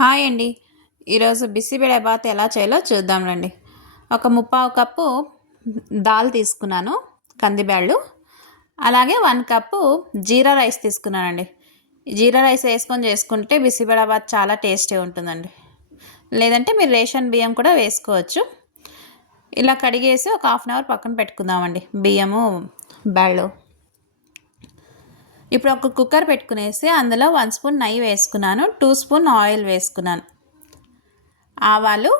Hi అండి. ఈరోజు బిసిబెళేబాత్ ఎలా చేయాలో చూద్దాం రండి. ఒక ముప్పావు కప్పు దాల్ తీసుకున్నాను, కందిబ్యాళ్ళు. అలాగే 1 కప్పు జీరా రైస్ తీసుకున్నానండి. జీరా రైస్ వేసుకొని చేసుకుంటే బిసిబెళేబాత్ చాలా టేస్టీ ఉంటుందండి. లేదంటే మీరు రేషన్ బియ్యం కూడా వేసుకోవచ్చు. ఇలా కడిగేసి ఒక హాఫ్ అన్ అవర్ పక్కన పెట్టుకుందామండి బియ్యము, బ్యాళ్ళు. ఇప్పుడు ఒక కుక్కర్ పెట్టుకునేసి అందులో 1 స్పూన్ నెయ్యి వేసుకున్నాను, 2 స్పూన్ ఆయిల్ వేసుకున్నాను, ఆవాలు,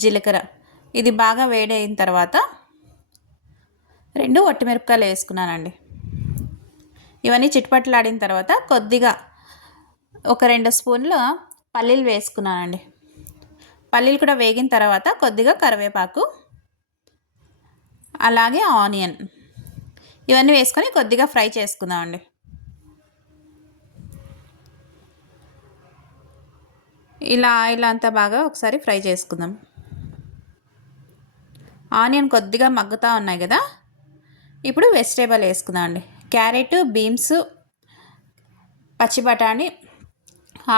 జీలకర్ర. ఇది బాగా వేడైన తర్వాత 2 ఒట్టిమిరపకాయలు వేసుకున్నానండి. ఇవన్నీ చిట్పట్లాడిన తర్వాత కొద్దిగా ఒక 2 స్పూన్ల పల్లీలు వేసుకున్నానండి. పల్లీలు కూడా వేగిన తర్వాత కొద్దిగా కరివేపాకు, అలాగే ఆనియన్, ఇవన్నీ వేసుకొని కొద్దిగా ఫ్రై చేసుకుందామండి. ఇలా అంతా బాగా ఒకసారి ఫ్రై చేసుకుందాం. ఆనియన్ కొద్దిగా మగ్గుతూ ఉన్నాయి కదా, ఇప్పుడు వెజిటేబుల్ వేసుకుందాం అండి. క్యారెట్, బీన్స్, పచ్చి బఠానీ,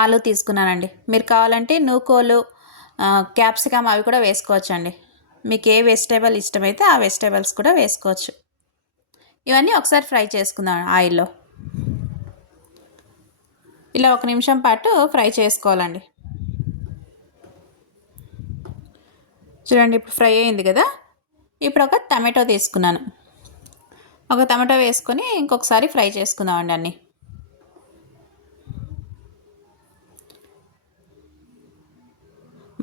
ఆలు తీసుకున్నానండి. మీరు కావాలంటే నూకోలు, క్యాప్సికమ్ అవి కూడా వేసుకోవచ్చండి. మీకు ఏ వెజిటేబుల్ ఇష్టమైతే ఆ వెజిటేబుల్స్ కూడా వేసుకోవచ్చు. ఇవన్నీ ఒకసారి ఫ్రై చేసుకుందాం ఆయిల్లో. ఇలా 1 నిమిషం పాటు ఫ్రై చేసుకోవాలండి. చూడండి, ఇప్పుడు ఫ్రై అయింది కదా. ఇప్పుడు ఒక టమాటో తీసుకున్నాను. ఒక టమాటో వేసుకొని ఇంకొకసారి ఫ్రై చేసుకుందామండి అన్నీ.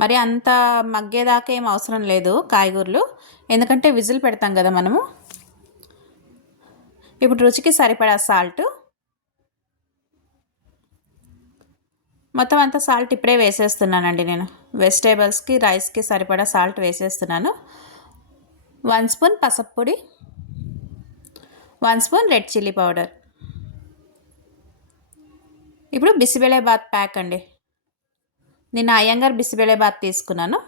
మరి అంత మగ్గేదాకా ఏం అవసరం లేదు కాయగూరలు, ఎందుకంటే విజిల్ పెడతాం కదా మనము. ఇప్పుడు రుచికి సరిపడా సాల్ట్, మొత్తం అంతా సాల్ట్ ఇప్పుడే వేసేస్తున్నానండి నేను. వెజిటేబుల్స్కి, రైస్కి సరిపడా సాల్ట్ వేసేస్తున్నాను. 1 స్పూన్ పసుపు పొడి, 1 స్పూన్ రెడ్ చిల్లీ పౌడర్. ఇప్పుడు బిసిబెళేబాత్ ప్యాక్ అండి. నేను అయ్యంగార్ బిసిబెళేబాత్ తీసుకున్నాను.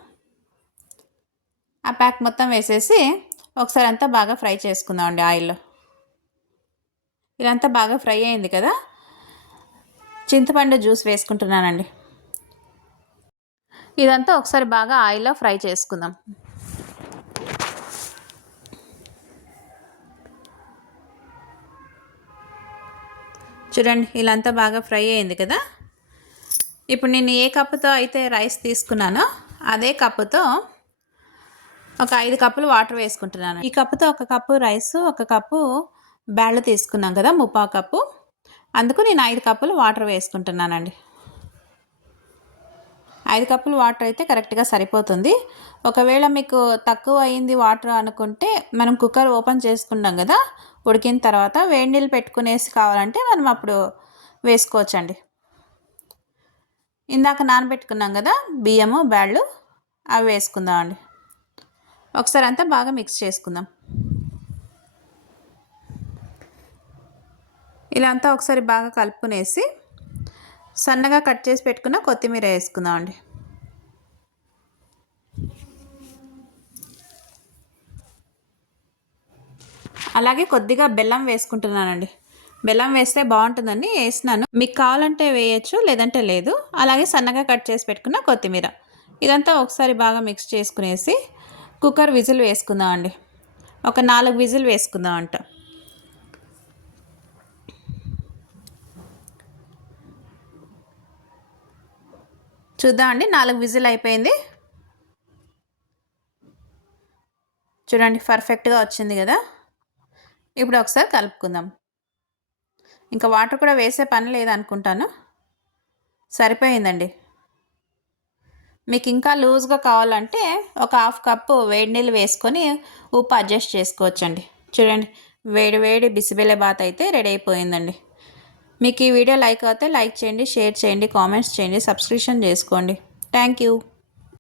ఆ ప్యాక్ మొత్తం వేసేసి ఒకసారి అంతా బాగా ఫ్రై చేసుకుందామండి ఆయిల్లో. ఇదంతా బాగా ఫ్రై అయింది కదా. చింతపండు జ్యూస్ వేసుకుంటున్నానండి. ఇదంతా ఒకసారి బాగా ఆయిల్లో ఫ్రై చేసుకుందాం. చూడండి, ఇలా అంతా బాగా ఫ్రై అయింది కదా. ఇప్పుడు నేను ఏ కప్పుతో అయితే రైస్ తీసుకున్నానో అదే కప్పుతో ఒక 5 కప్పులు వాటర్ వేసుకుంటున్నాను. ఈ కప్పుతో 1 కప్పు రైస్, 1 కప్పు బ్యాళ్ళు తీసుకున్నాం కదా, ముప్పావు కప్పు. అందుకు నేను 5 కప్పులు వాటర్ వేసుకుంటున్నానండి. 5 కప్పులు వాటర్ అయితే కరెక్ట్గా సరిపోతుంది. ఒకవేళ మీకు తక్కువ అయింది వాటర్ అనుకుంటే మనం కుక్కర్ ఓపెన్ చేసుకుంటాం కదా, ఉడికిన తర్వాత వేడి నీళ్ళు పెట్టుకునేసి కావాలంటే మనం అప్పుడు వేసుకోవచ్చండి. ఇందాక నానబెట్టుకున్నాం కదా బియ్యము, బ్యాళ్ళు, అవి వేసుకుందామండి. ఒకసారి అంతా బాగా మిక్స్ చేసుకుందాం. ఇలా అంతా ఒకసారి బాగా కలుపుకునేసి సన్నగా కట్ చేసి పెట్టుకున్న కొత్తిమీర వేసుకుందామండి. అలాగే కొద్దిగా బెల్లం వేసుకుంటున్నానండి. బెల్లం వేస్తే బాగుంటుందని వేసినాను. మీకు కావాలంటే వేయచ్చు, లేదంటే లేదు. అలాగే సన్నగా కట్ చేసి పెట్టుకున్న కొత్తిమీర. ఇదంతా ఒకసారి బాగా మిక్స్ చేసుకునేసి కుక్కర్ విజిల్ వేసుకుందామండి. ఒక 4 విజిల్ వేసుకుందామంట. చూద్దామండి, 4 విజిల్ అయిపోయింది. చూడండి, పర్ఫెక్ట్గా వచ్చింది కదా. ఇప్పుడు ఒకసారి కలుపుకుందాం. ఇంకా వాటర్ కూడా వేసే పని లేదనుకుంటాను, సరిపోయిందండి. మీకు ఇంకా లూజ్గా కావాలంటే ఒక 1/2 కప్పు వేడి నీళ్ళు వేసుకొని ఉప్పు అడ్జస్ట్ చేసుకోవచ్చండి. చూడండి, వేడి వేడి బిసిబెళేబాత్ అయితే రెడీ అయిపోయిందండి. మీకు ఈ వీడియో లైక్ అయితే లైక్ చేయండి, షేర్ చేయండి, కామెంట్స్ చేయండి, సబ్స్క్రిప్షన్ చేసుకోండి. Thank you.